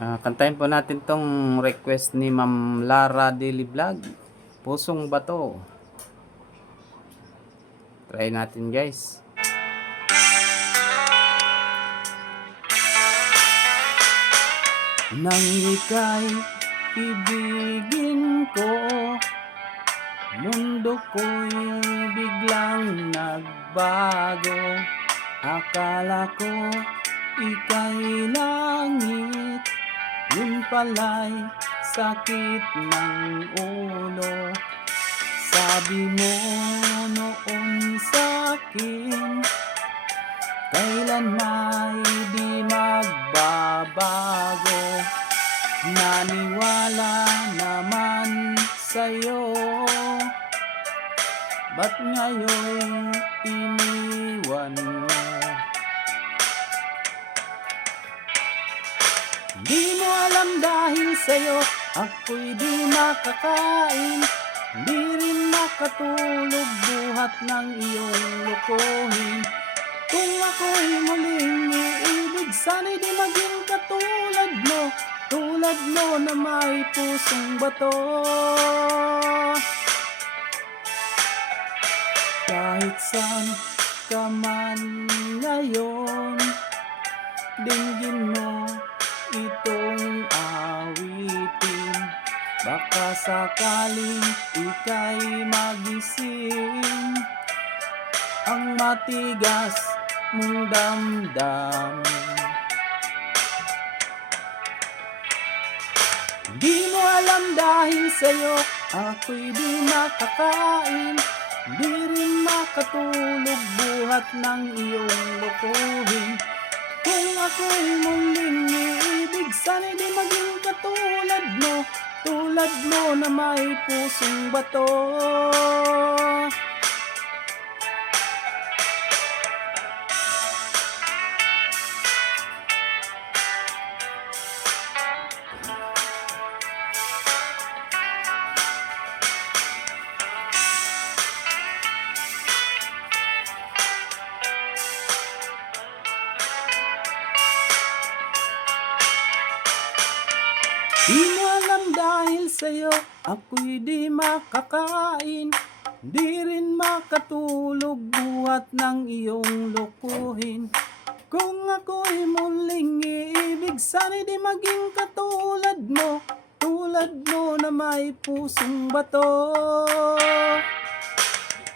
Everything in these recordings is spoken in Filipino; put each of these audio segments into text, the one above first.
Kantahin po natin tong request ni Ma'am Lara Daily Vlog, Pusong Bato. Try natin, guys. Nang ika'y ibigin ko, mundo ko'y biglang nagbago. Akala ko ika'y langit, yun pala'y sakit ng ulo. Sabi mo noon sa'kin, kailan may di magbabago. Naniwala naman sa'yo, ba't ngayon iniwan mo? Di mo alam dahil sa'yo ako'y di makakain, di rin makatulog buhat ng iyong lokohin. Kung ako'y muling iibig, sana'y di maging katulad mo na may pusong bato. Kahit saan ka man ngayon, dinggin mo itong awitin. Baka sakaling ika'y magising ang matigas mong damdamin. Di mo alam dahil sa'yo ako'y di makakain, di rin makatulog buhat ng iyong lokohin. Kung ako'y muling iibig, sana'y di maging katulad mo na may pusong bato. Di mo alam dahil sa'yo ako'y di makakain, di rin makatulog buhat ng iyong lokohin. Kung ako'y muling iibig, sana'y di maging katulad mo na may pusong bato.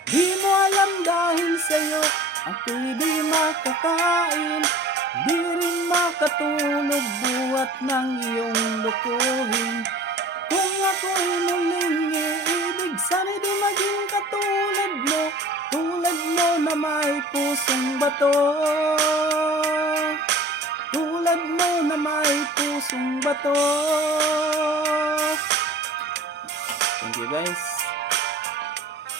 Di mo alam dahil sa'yo ako'y di makakain, di rin makatulog buhat ng iyong lokohin. Kung ako'y muling iibig, sana'y di maging katulad mo na may pusong bato. Tulad mo na may pusong bato. Thank you, guys.